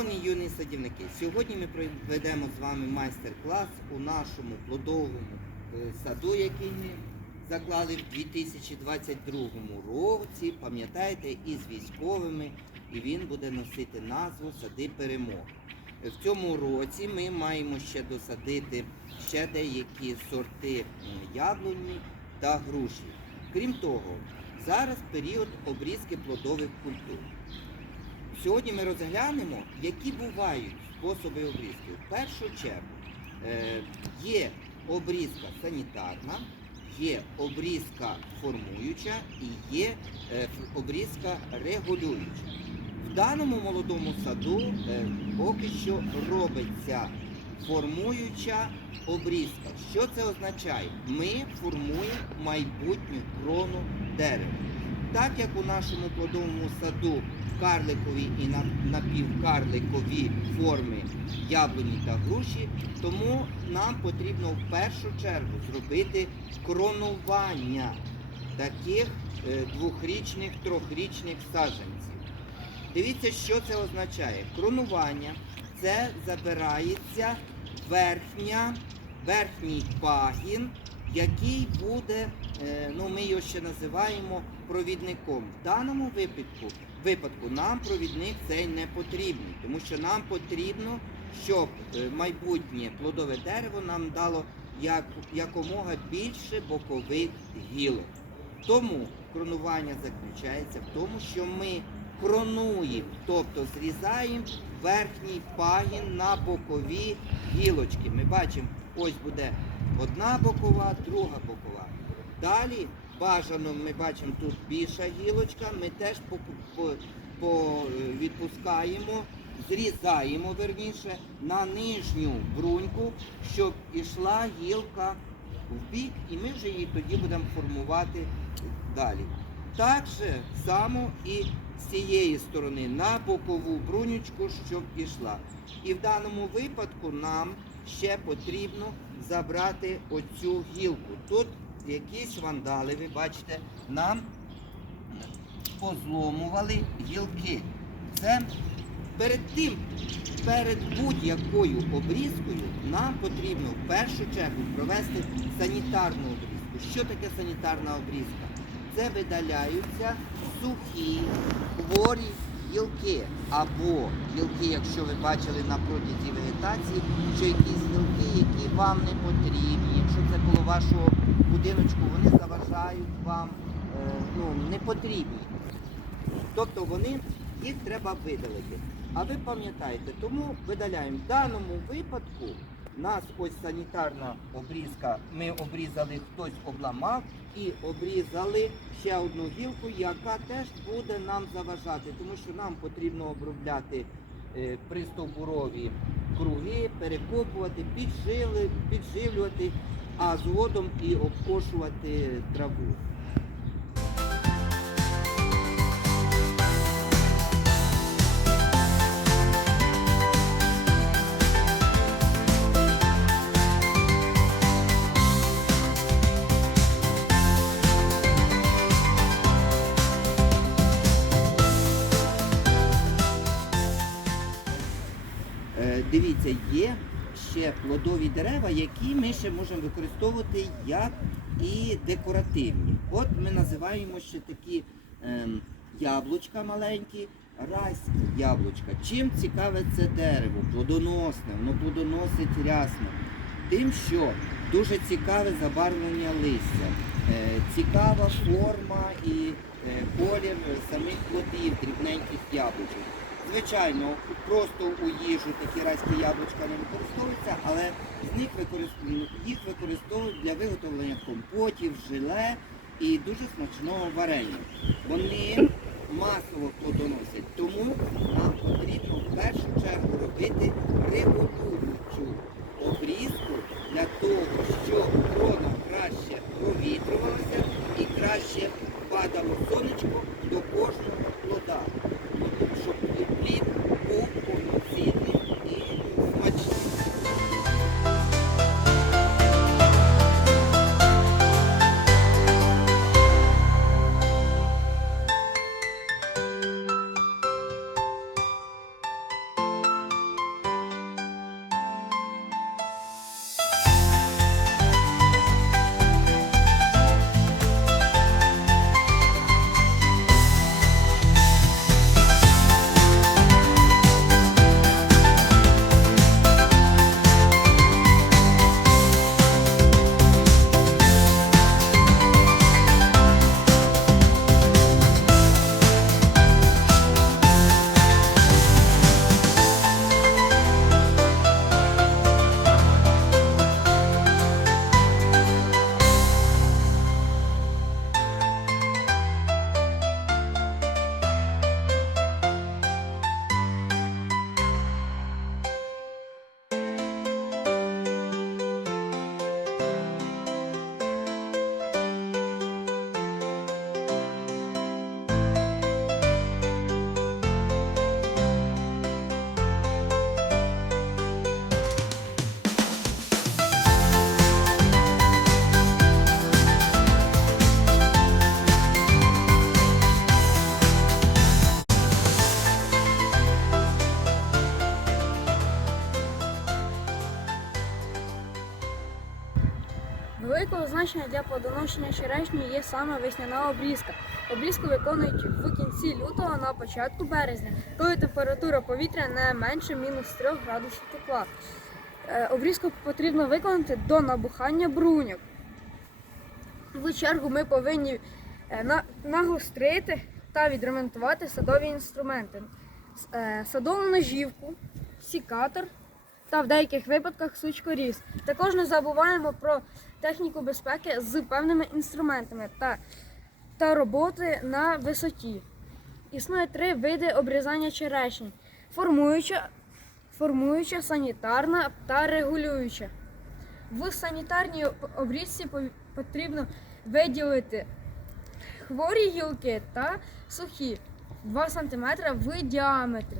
Шановні юні садівники, сьогодні ми проведемо з вами майстер-клас у нашому плодовому е, саду, який ми заклали в 2022 році. Пам'ятаєте, із військовими, і він буде носити назву Сади перемог. В цьому році ми маємо ще досадити ще деякі сорти яблуні та груші. Крім того, зараз період обрізки плодових культур. Сьогодні ми розглянемо, які бувають способи обрізки. В першу чергу е, є обрізка санітарна, є обрізка формуюча і є е, обрізка регулююча. В даному молодому саду е, поки що робиться формуюча обрізка. Що це означає? Ми формуємо майбутню крону дерева. Так як у нашому плодовому саду карликові і на- напівкарликові форми яблуні та груші, тому нам потрібно в першу чергу зробити кронування таких е, двохрічних, трьохрічних саджанців. Дивіться, що це означає. Кронування це забирається верхня, верхній пагін, який буде, е, ну ми його ще називаємо провідником. В даному випадку, випадку нам провідник цей не потрібний, тому що нам потрібно, щоб е, майбутнє плодове дерево нам дало як, якомога більше бокових гілок. Тому кронування заключається в тому, що ми кронуємо, тобто зрізаємо верхній пагін на бокові гілочки. Ми бачимо, ось буде одна бокова, друга бокова. Далі бажано ми бачимо тут більша гілочка, ми теж по, по, по, е, відпускаємо, зрізаємо верніше на нижню бруньку, щоб ішла гілка в бік, і ми вже її тоді будемо формувати далі. Так же само і з цієї сторони на бокову брунючку, щоб пішла. І в даному випадку нам ще потрібно забрати оцю гілку. Тут якісь вандали, ви бачите, нам позломували гілки. Це перед тим, перед будь-якою обрізкою нам потрібно в першу чергу провести санітарну обрізку. Що таке санітарна обрізка? Це видаляються сухі, хворі гілки. Або гілки, якщо ви бачили на протязі вегетації, що якісь гілки, які вам не потрібні, якщо це коло вашого будиночку, вони заважають вам, е, ну, не потрібні. Тобто вони, їх треба видалити. А ви пам'ятаєте, тому видаляємо. В даному випадку нас ось санітарна обрізка, ми обрізали, хтось обламав і обрізали ще одну гілку, яка теж буде нам заважати, тому що нам потрібно обробляти е, пристовбурові круги, перекопувати, підживлювати, а згодом і обкошувати траву. Є ще плодові дерева, які ми ще можемо використовувати як і декоративні. От ми називаємо ще такі ем, яблучка маленькі, райські яблучка. Чим цікаве це дерево? Плодоносне, воно плодоносить рясно. Тим, що дуже цікаве забарвлення листя, е, цікава форма і е, колір самих плодів, дрібненьких яблучок. Звичайно, просто у їжу такі райські яблучка не використовуються, але з них використ- їх використовують для виготовлення компотів, желе і дуже смачного варення. Вони масово плодоносять, тому нам потрібно в першу чергу робити плодоношення черешні є саме весняна обрізка. Обрізку виконують в кінці лютого на початку березня, коли температура повітря не менше мінус 3 градусів тепла. Е, Обрізку потрібно виконати до набухання бруньок. В чергу ми повинні е, нагострити та відремонтувати садові інструменти, е, садову ножівку, сікатор та в деяких випадках сучкоріз. Також не забуваємо про техніку безпеки з певними інструментами та, та роботи на висоті. Існує три види обрізання черешні: формуюча, формуюча, санітарна та регулююча. В санітарній об- обрізці потрібно виділити хворі гілки та сухі 2 см в діаметрі.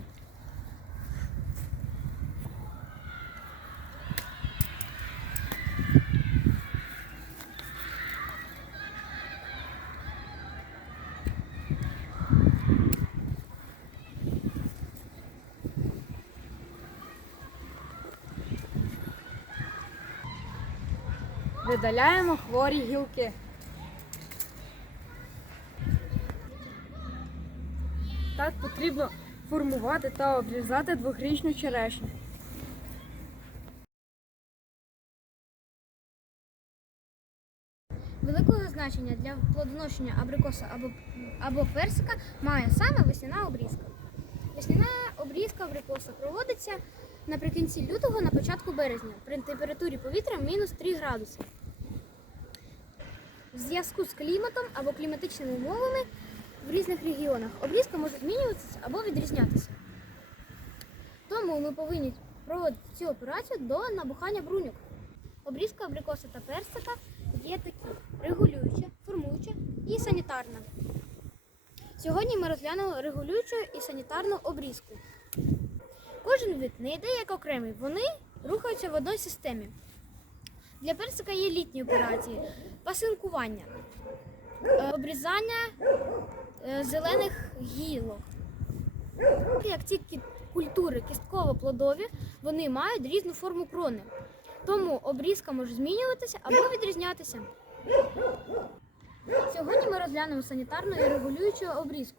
Видаляємо хворі гілки. Так потрібно формувати та обрізати двохрічну черешню. Великого значення для плодоношення абрикоса або, або персика має саме весняна обрізка. Весняна обрізка абрикоса проводиться наприкінці лютого на початку березня при температурі повітря мінус 3 градуси. В зв'язку з кліматом або кліматичними умовами в різних регіонах обрізка може змінюватися або відрізнятися. Тому ми повинні проводити цю операцію до набухання бруньок. Обрізка абрикоса та персика є такі: регулююча, формуюча і санітарна. Сьогодні ми розглянемо регулюючу і санітарну обрізку. Кожен вид не йде як окремий, вони рухаються в одній системі. Для персика є літні операції, пасинкування, е, обрізання е, зелених гілок. Як ці культури кістково-плодові, вони мають різну форму крони. Тому обрізка може змінюватися або відрізнятися. Сьогодні ми розглянемо санітарну і регулюючу обрізку.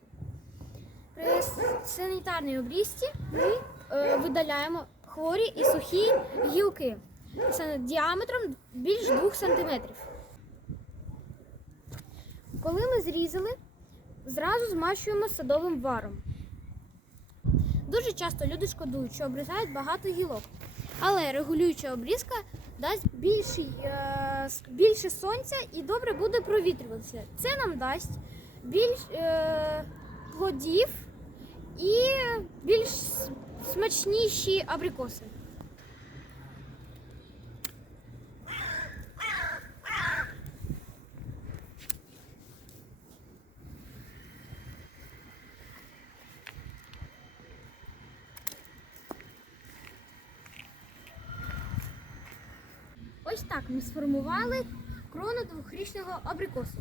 При санітарній обрізці ми е, видаляємо хворі і сухі гілки діаметром більш 2 см. Коли ми зрізали, зразу змащуємо садовим варом. Дуже часто люди шкодують, що обрізають багато гілок. Але регулююча обрізка дасть більший, е, більше сонця і добре буде провітрюватися. Це нам дасть більш е, плодів і більш смачніші абрикоси. Ось так ми сформували крону двохрічного абрикосу.